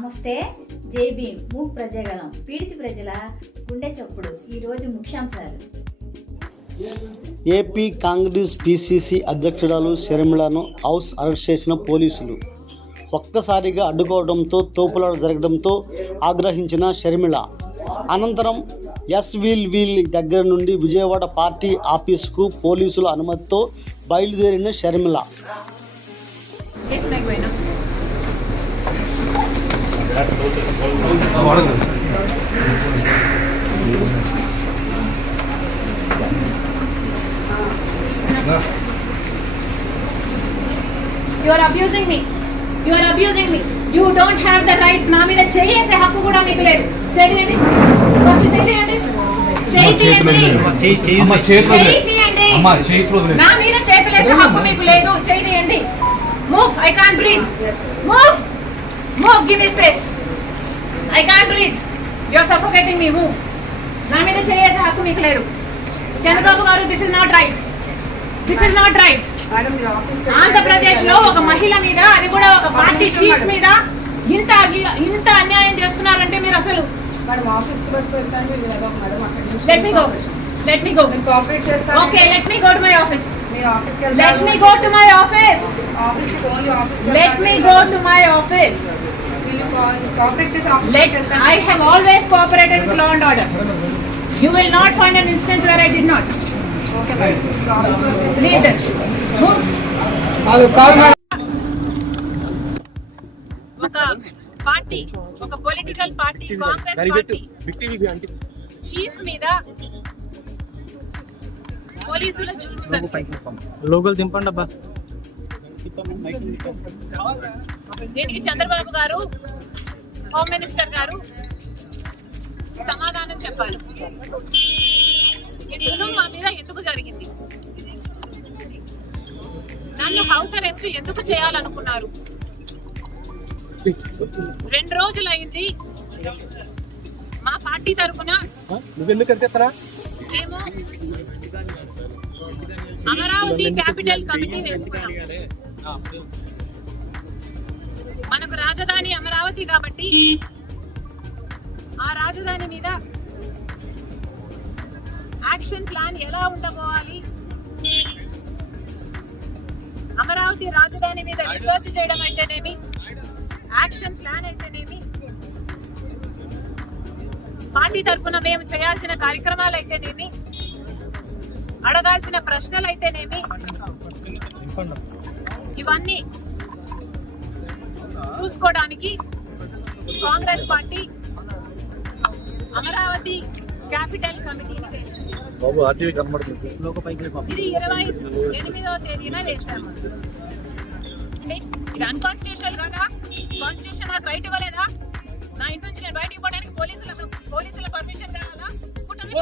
నమస్తే జై భీమ్. మూక్ ప్రజాగలం పీడిత ప్రజల గుండె చప్పుడు. ఈరోజు ముఖ్యాంశాలు. ఏపీ కాంగ్రెస్ పిసిసి అధ్యక్షురాలు షర్మిలను హౌస్ అరెస్ట్ చేసిన పోలీసులు. ఒక్కసారిగా అడ్డుకోవడంతో తోపులాట జరగడంతో ఆగ్రహించిన షర్మిల అనంతరం ఎస్ వీల్ వీల్ దగ్గర నుండి విజయవాడ పార్టీ ఆఫీసుకు పోలీసుల అనుమతితో బయలుదేరిన Sharmila you are abusing me you are abusing me you don't have the right నా మీద చేసే హక్కు కూడా మీకు లేదు. చేయండి ఫస్ట్ చేయండి. నా మీద చేతులేసే హక్కు మీకు లేదు. చేయండి move I can't breathe move give me space I can't breathe you are suffocating me move నా మీద చేసే హక్కు మీకు లేదు. చంద్రబాబు గారు this is not right this is not right ఆంధ్రప్రదేశ్లో ఒక మహిళ మీద అది కూడా ఒక పార్టీ చీఫ్ మీద ఇంత ఇంత అన్యాయం చేస్తున్నారంటే మీరు అసలు let me go let me go నేను కోఆపరేట్ చేస్తాను. Okay let me go to my office let me go to my office let me go to my office cooperated with law and order you will not find an instance where I did not okay madam office వరకు leave move ఒక party ఒక political party Congress party chief మీద పోలీసుల. Local దింపండి అబ్బా. దీనికి చంద్రబాబు గారు home minister గారు సమాధానం చెప్పాలి. ఈ జులుం మా మీద ఎందుకు జరిగింది? నన్ను హౌస్ అరెస్ట్ ఎందుకు చేయాలనుకున్నారు? రెండు రోజులైంది మా పార్టీ తరఫున మేము అమరావతి క్యాపిటల్ కమిటీ వేసుకున్నాం. మనకు రాజధాని అమరావతి కాబట్టి ఆ రాజధాని మీద యాక్షన్ ప్లాన్ ఎలా ఉండబోవాలి? అమరావతి రాజధాని మీద రీసెర్చ్ చేయడం అయితేనేమి యాక్షన్ ప్లాన్ అయితేనేమి పార్టీ తరఫున మేము చేయాల్సిన కార్యక్రమాలు అయితేనేమి? అడగాల్సిన ప్రశ్నలు అయితేనేమి? ఇవన్నీ చూసుకోవడానికి కాంగ్రెస్ పార్టీ అమరావతి క్యాపిటల్ కమిటీని వేసింది. బాబు ఆర్టీవీ కనబడుతుంది. ఇది ఇరవై ఎనిమిదవ తేదీన వేశాము అంటే ఇది అన్కాన్స్టిట్యూషనల్ కదా? కాన్స్టిట్యూషన్ నాకు రైట్ ఇవ్వలేదా? నా ఇంటి నుంచి నేను బయటికి పోవడానికి పోలీసుల పోలీసుల పర్మిషన్ కావాలా? కుటుంబ